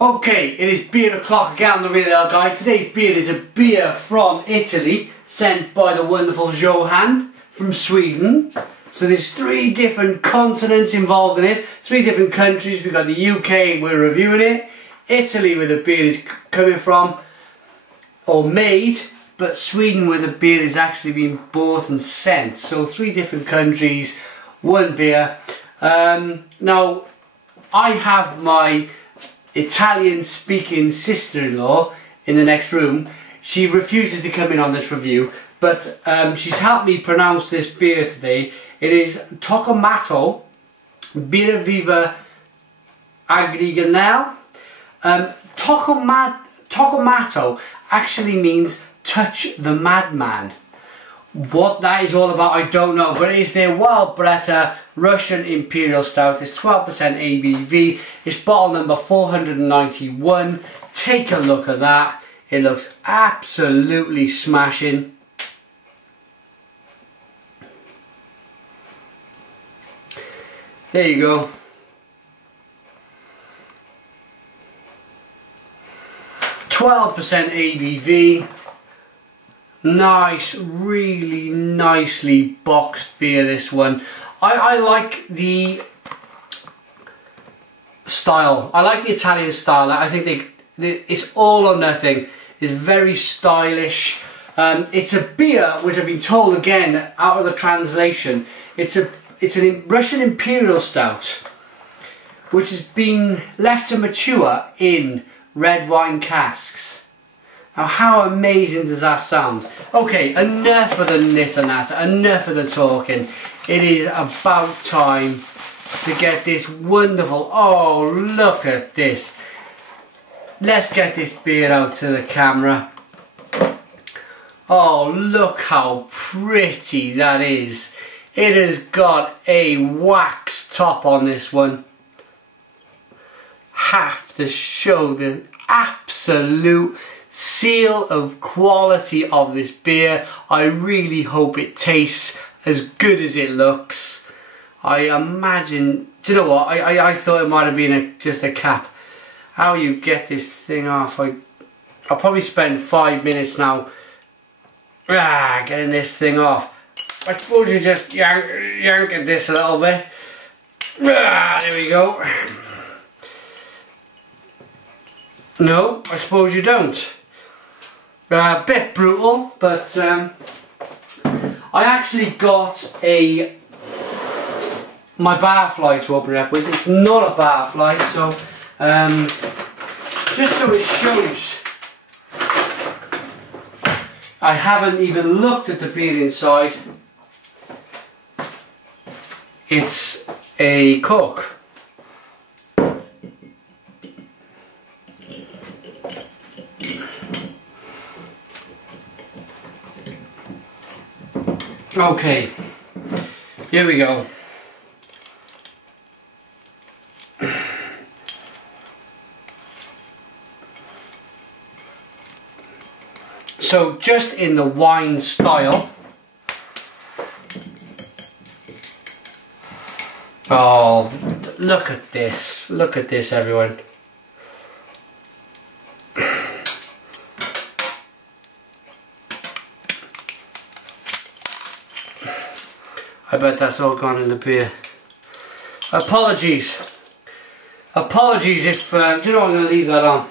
Okay, it is beer o'clock again on the Real Ale Guide. Today's beer is a beer from Italy, sent by the wonderful Johan from Sweden. So there's 3 different continents involved in it, 3 different countries. We've got the UK, we're reviewing it, Italy where the beer is coming from, or made, but Sweden where the beer is actually being bought and sent. So 3 different countries, 1 beer. Now, I have my Italian speaking sister-in-law in the next room. She refuses to come in on this review, but she's helped me pronounce this beer today. It is Toccalmatto Birra Viva Artigianale. Toccalmatto actually means touch the madman. What that is all about I don't know, but it is their wild Bretta Russian Imperial Stout. It's 12% ABV. It's bottle number 491. Take a look at that. It looks absolutely smashing. There you go. %12 ABV. Nice, really nicely boxed beer, this one. I like the style. I like the Italian style. I think it's all or nothing. It's very stylish. It's a beer which I've been told, again, out of the translation, it's a Russian Imperial Stout, which has been left to mature in red wine casks. Now, how amazing does that sound? Okay, enough of the knitter-natter, enough of the talking. It is about time to get this wonderful, oh, look at this. Let's get this beer out to the camera. Oh, look how pretty that is. It has got a wax top on this one. Have to show the absolute seal of quality of this beer. I really hope it tastes as good as it looks. I imagine, do you know what, I thought it might have been just a cap. How you get this thing off, I'll probably spend 5 minutes now getting this thing off. I suppose you just yank at this a little bit. There we go. No, I suppose you don't. A bit brutal, but I actually got my barfly to open it up with. It's not a barfly, so just so it shows, I haven't even looked at the beer inside. It's a cork. Okay, here we go. So just in the wine style. Oh, look at this. Look at this, everyone. I bet that's all gone in the beer. Apologies. Apologies if, do you know, I'm going to leave that on.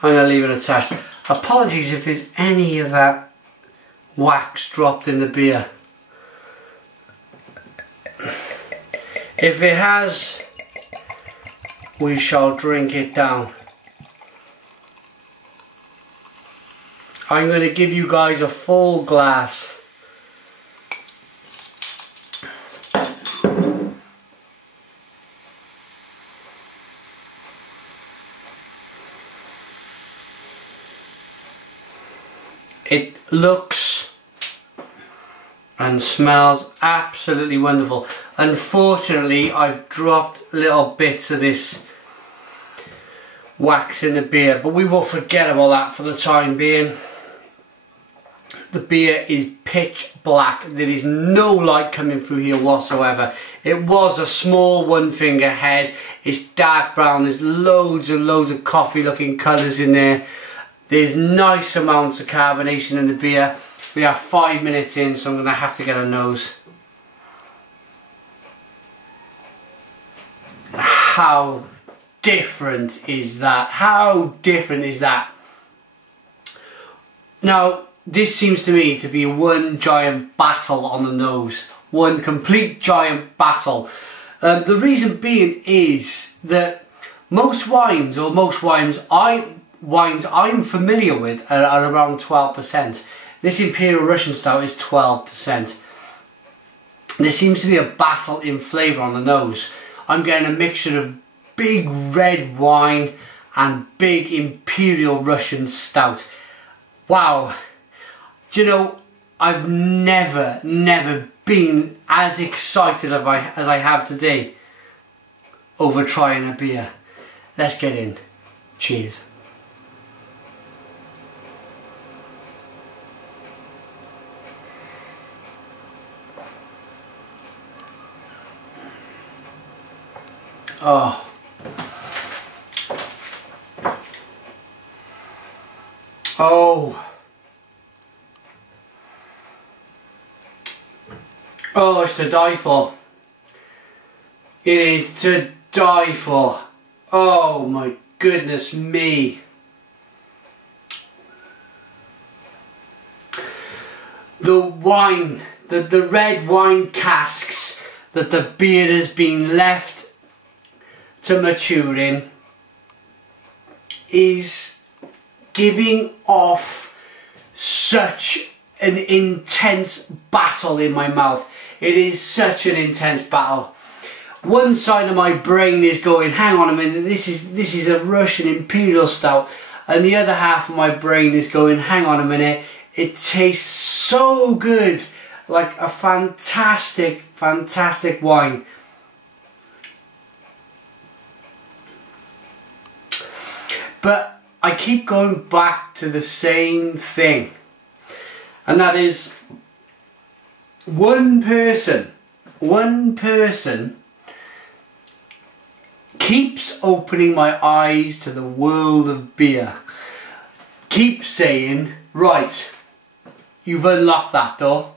I'm going to leave it attached. Apologies if there's any of that wax dropped in the beer. If it has, we shall drink it down. I'm going to give you guys a full glass. It looks and smells absolutely wonderful. Unfortunately, I've dropped little bits of this wax in the beer, but we will forget about that for the time being. The beer is pitch black. There is no light coming through here whatsoever. It was a small 1 finger head. It's dark brown. There's loads and loads of coffee looking colours in there. There's nice amounts of carbonation in the beer. We are 5 minutes in, so I'm going to have to get a nose. How different is that? How different is that? Now, this seems to me to be one giant battle on the nose. One complete giant battle. The reason being is that most wines I'm familiar with are around 12%. This Imperial Russian Stout is 12%. There seems to be a battle in flavour on the nose. I'm getting a mixture of big red wine and big Imperial Russian Stout. Wow. Do you know, I've never been as excited as I have today over trying a beer. Let's get in. Cheers. Oh. Oh. Oh, it's to die for. It is to die for. Oh my goodness me. The wine, the red wine casks that the beer has been left to mature in is giving off such an intense battle in my mouth. It is such an intense battle. One side of my brain is going, hang on a minute, this is a Russian Imperial Stout, and the other half of my brain is going, hang on a minute, it tastes so good, like a fantastic wine. But I keep going back to the same thing, and that is one person keeps opening my eyes to the world of beer. Keeps saying, right, you've unlocked that door.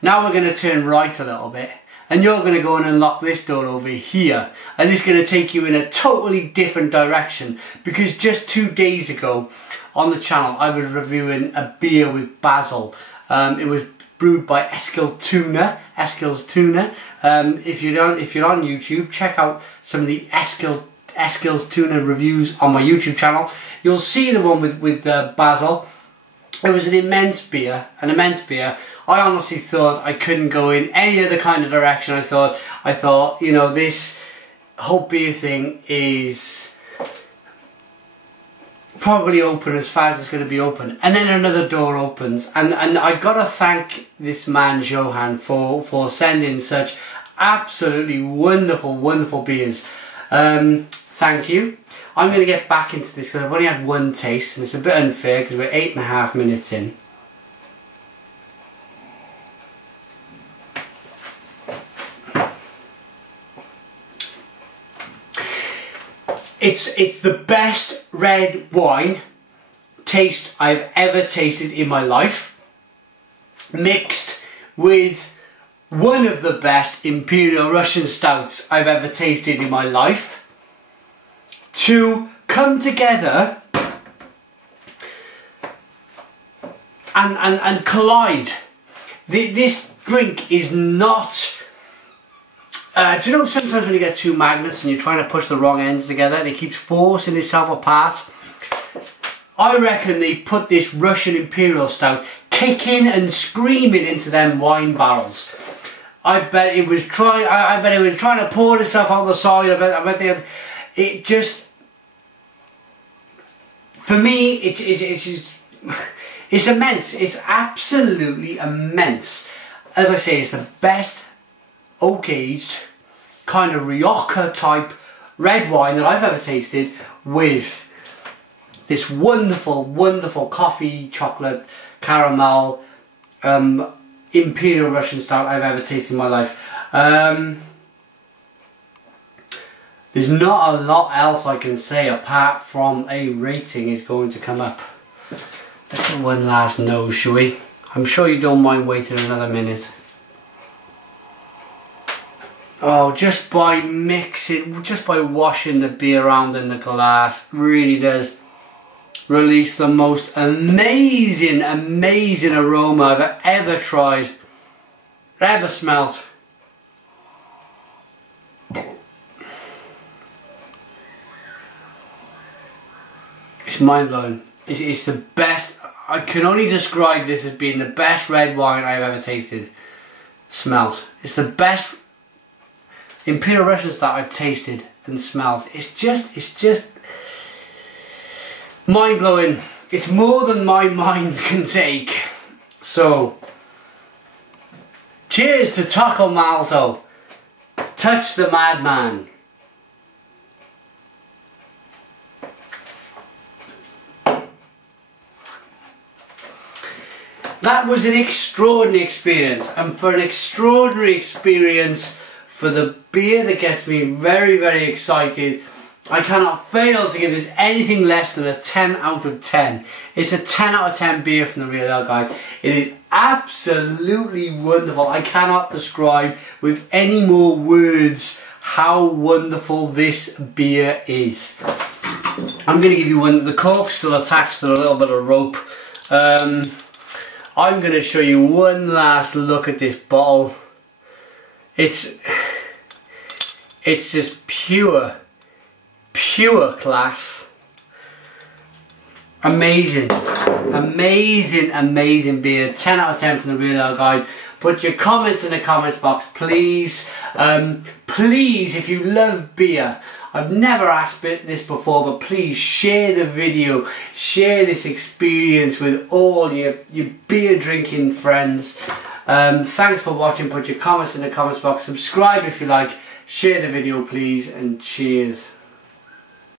Now we're going to turn right a little bit, and you're going to go and unlock this door over here, and it's going to take you in a totally different direction. Because just 2 days ago on the channel I was reviewing a beer with basil. It was brewed by Eskil's Tuna. If you're on YouTube, check out some of the Eskil's Tuna reviews on my YouTube channel. You'll see the one with basil. It was an immense beer. I honestly thought I couldn't go in any other kind of direction. I thought, you know, this whole beer thing is probably open as far as it's going to be open, and then another door opens, and I gotta thank this man Johan for sending such absolutely wonderful beers. Thank you. I'm going to get back into this because I've only had one taste, and it's a bit unfair because we're 8.5 minutes in. It's the best red wine taste I've ever tasted in my life, mixed with one of the best Imperial Russian Stouts I've ever tasted in my life, to come together and collide. This drink is not... do you know sometimes when you get two magnets and you're trying to push the wrong ends together and it keeps forcing itself apart? I reckon they put this Russian Imperial Stout kicking and screaming into them wine barrels. I bet it was trying to pour itself out the side. I bet they had, it just, for me, it's immense. It's absolutely immense. As I say, it's the best oak-aged kind of Rioja type red wine that I've ever tasted, with this wonderful coffee, chocolate, caramel, Imperial Russian Stout I've ever tasted in my life. There's not a lot else I can say apart from a rating is going to come up. Let's get one last nose, shall we? I'm sure you don't mind waiting another minute. Oh, just by mixing, just by washing the beer around in the glass, really does release the most amazing, amazing aroma I've ever tried, ever smelt. It's mind blowing. It's the best. I can only describe this as being the best red wine I've ever tasted, smelt. It's the best Imperial Russian Stout I've tasted and smelt. It's just mind blowing. It's more than my mind can take. So, cheers to Toccalmatto. Touch the madman. That was an extraordinary experience, and for an extraordinary experience, for the beer that gets me very, very excited, I cannot fail to give this anything less than a 10 out of 10. It's a 10 out of 10 beer from the Real Ale Guide. It is absolutely wonderful. I cannot describe with any more words how wonderful this beer is. I'm going to give you one. The cork's still attached to a little bit of rope. I'm going to show you one last look at this bottle. It's just pure class. Amazing, amazing, amazing beer. 10 out of 10 from the Real Ale Guide. Put your comments in the comments box, please. Please, if you love beer, I've never asked this before, but please share the video, share this experience with all your beer drinking friends. Thanks for watching. Put your comments in the comments box. Subscribe if you like. Share the video, please, and cheers.